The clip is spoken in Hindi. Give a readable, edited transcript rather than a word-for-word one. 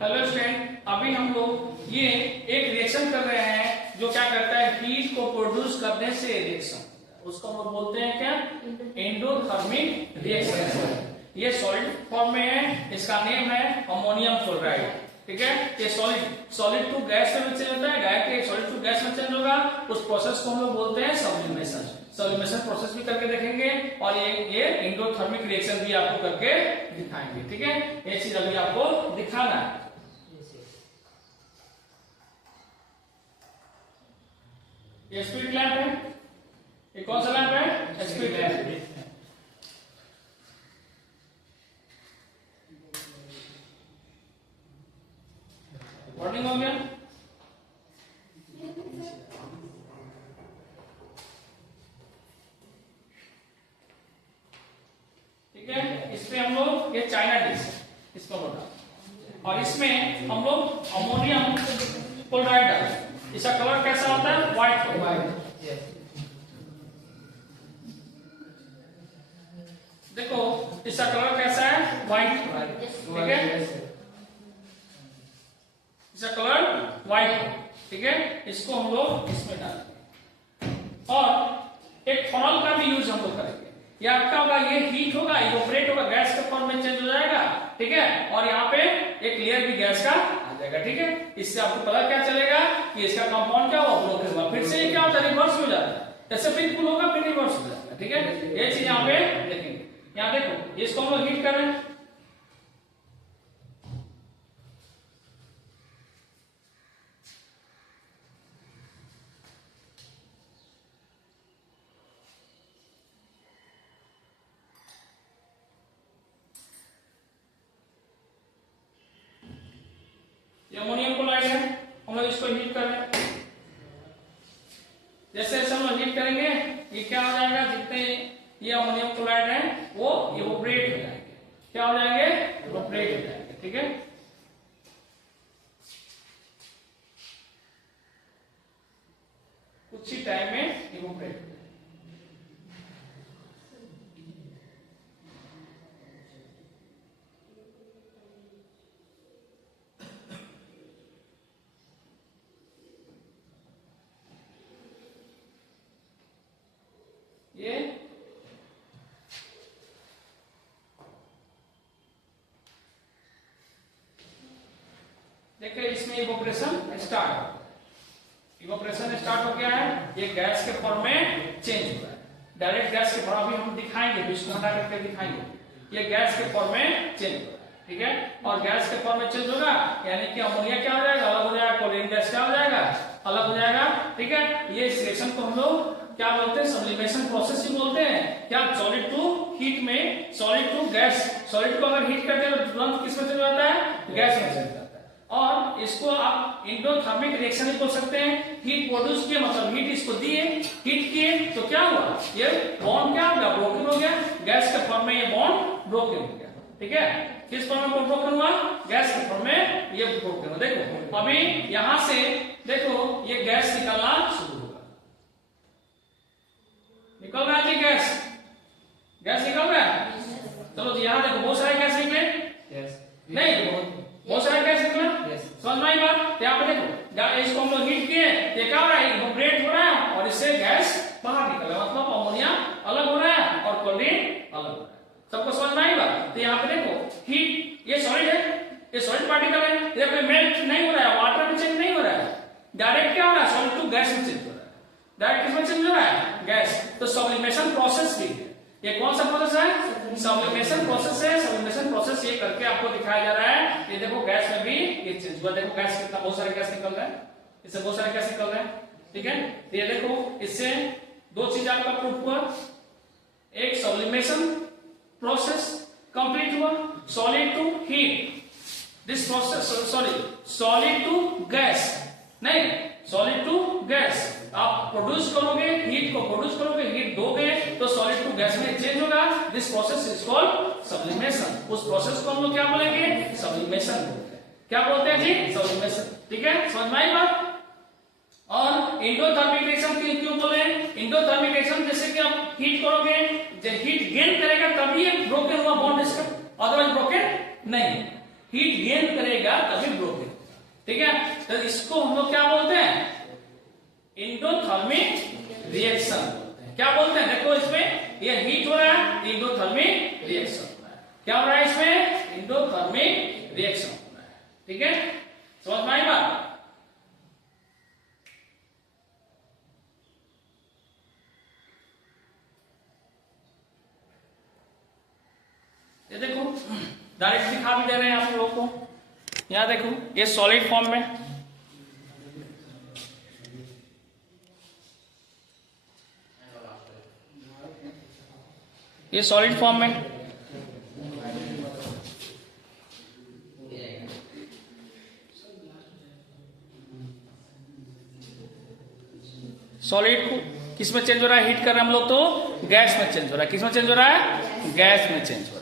हेलो स्टूडेंट, अभी हम लोग ये एक रिएक्शन कर रहे हैं जो क्या करता है, हीट को प्रोड्यूस करने से रिएक्शन, उसको हम लोग बोलते हैं क्या, एंडोथर्मिक रिएक्शन। ये सॉलिड फॉर्म में है, इसका नेम है अमोनियम क्लोराइड। ठीक है, ये सॉलिड टू गैस में चेंज होता है, डायरेक्ट सॉलिड टू गैस में चेंज होगा, उस प्रोसेस को हम लोग बोलते हैं सब्लिमेशन। सब्लिमेशन प्रोसेस भी करके देखेंगे और ये एंडोथर्मिक रिएक्शन भी आपको करके दिखाएंगे। ठीक है, ये चीज अभी आपको दिखाना है। ये स्पीड लैंप है, ये कौन सा लैंप है, स्पीड लैंप। रिकॉर्डिंग हो गया। ठीक है, इसमें हम लोग ये चाइना डिश इसको बोला और इसमें हम लोग अमोनियम क्लोराइड डालते। इसका कलर कैसा होता है, व्हाइट। देखो इसका कलर कैसा है, व्हाइट। ठीक है, इसका कलर व्हाइट। ठीक है, इसको हम लोग इसमें डालेंगे और एक फॉर्मल का भी यूज हम लोग करेंगे। ये आपका होगा, ये हीट होगा, इवोपरेट होगा, गैस के फॉर्म में चेंज हो जाएगा। ठीक है, और यहाँ पे एक लेयर भी गैस का आ जाएगा। ठीक है, इससे आपको पता क्या चलेगा कि इसका कंपाउंड क्या हुआ, ब्रोकन हुआ। फिर से ये क्या होता है, रिवर्स हो जाता है, जैसे फिर पुल होगा फिर रिवर्स हो जाएगा। ठीक है, ये चीज यहाँ पे देखेंगे। यहाँ देखो, इसको हम लोग हीट कर रहे हैं। अमोनियम क्लोराइड है, हम लोग इसको हीट कर रहे हैं। जैसे जैसे हम लोग हीट करेंगे ये क्या हो जाएगा, जितने ये अमोनियम क्लोराइड है वो इवोपरेट हो जाएंगे। क्या हो जाएंगे, इवोपरेट हो जाएंगे। ठीक है, कुछ ही टाइम में इवोपरेट हो जाएंगे। ये देखिए, इसमें इवोपरेशन स्टार्ट हो गया है। ये गैस के फॉर्म में चेंज हो रहा है, डायरेक्ट गैस के फॉर्म। अभी हम दिखाएंगे, इसको हटा करके दिखाएंगे। ये गैस के फॉर्म में चेंज हो रहा है। ठीक है, और गैस के फॉर्म में चेंज होगा यानी कि अमोनिया क्या हो जाएगा, अलग हो जाएगा, क्लोरीन गैस क्या हो जाएगा, अलग हो जाएगा। ठीक है, ये रिएक्शन को हम लोग क्या बोलते हैं, सब्लिमेशन प्रोसेस ही बोलते हैं। क्या, सॉलिड टू हीट में, सॉलिड टू गैस। सॉलिड को अगर हीट करते हैं तो तुरंत किस में चेंज हो जाता है, गैस में चेंज हो जाता है। और इसको आप एंडोथर्मिक रिएक्शन भी बोल सकते हैं। हीट प्रोड्यूस किया मतलब हीट इसको दिए, हीट किए तो क्या हुआ, ये बॉन्ड क्या हो गया, ब्रोकन हो गया। गैस के फॉर्म में ये बॉन्ड ब्रोकन हो गया। ठीक है, किस फॉर्म में ब्रोकन हुआ, गैस के फॉर्म में ये ब्रोकन हुआ। देखो अभी यहां से देखो ये गैस निकलना शुरू होगा, निकल रहा है जी, गैस निकल रहा है। चलो यहाँ देखो, बहुत सारे गैस निकले, नहीं बहुत सारे गैस निकला, समझ में आई बात। यहाँ पे देखो, इसको हम लोग हीट किए, ये क्या हो रहा है, इवोपरेट हो रहा है और इससे गैस बाहर निकल रहा है, मतलब अमोनिया अलग हो रहा है और क्लोरीन अलग हो रहा है। सबको समझ में आई बात। तो यहाँ पे देखो, हीट, ये सॉलिड है, ये सॉलिड पार्टिकल है, ये कोई मेल्ट नहीं हो रहा है, वाटर में चेंज नहीं हो रहा है, डायरेक्ट क्या हो रहा है, सॉलिड टू गैस में चेंज हो रहा है। डायरेक्ट किसमें चेंज हो रहा है, गैस। तो सब्लिमेशन प्रोसेस भी है। ये कौन सा प्रोसेस है, सब्लिमेशन प्रोसेस है। सब्लिमेशन प्रोसेस ये करके आपको दिखाया जा रहा है। ये देखो गैस में भी ये चेंज हुआ, देखो गैस कितना, बहुत सारे गैस निकल रहा है, इससे बहुत सारे गैस निकल रहे हैं। ठीक है, ये देखो, इससे दो चीज आपका प्रूफ हुआ। एक सब्लिमेशन प्रोसेस कंप्लीट हुआ, solid to heat, this process, solid to gas, नहीं सॉलिड टू गैस। आप प्रोड्यूस करोगे, हीट को प्रोड्यूस करोगे, हीट दोगे तो सॉलिड टू गैस में चेंज होगा। This process is called sublimation. उस प्रोसेस को हम लोग क्या बोलेंगे, सब्लिमेशन बोलते हैं। क्या बोलते हैं जी, सब्लिमेशन। ठीक है, समझ में आई बात। और एंडोथर्मिक रिएक्शन क्यों बोले, एंडोथर्मिक रिएक्शन जैसे कि आप हीट करोगे, जब हीट गेन करेगा तभी ये ब्रोकन हुआ बॉन्ड इसका, अदरवाइज ब्रोकन नहीं। हीट गेन करेगा गिरेगा तभी ब्रोकेन। ठीक है, तो इसको हम लोग क्या बोलते हैं? एंडोथर्मिक रिएक्शन बोलते हैं। क्या बोलते हैं? देखो इसमें ये हीट हो रहा है, एंडोथर्मिक रिएक्शन हो रहा है। क्या हो रहा है इसमें? एंडोथर्मिक रिएक्शन हो रहा है। ठीक है, समझ में आई बात? ये देखो डायरेक्ट दिखा भी दे रहे हैं आप लोगों को। यहां देखो ये सॉलिड फॉर्म में, ये सॉलिड फॉर्म में, सॉलिड को किस में चेंज हो रहा है? हीट कर रहे हैं हम लोग तो गैस में चेंज हो रहा है। किस में चेंज हो रहा है? गैस में चेंज हो रहा है।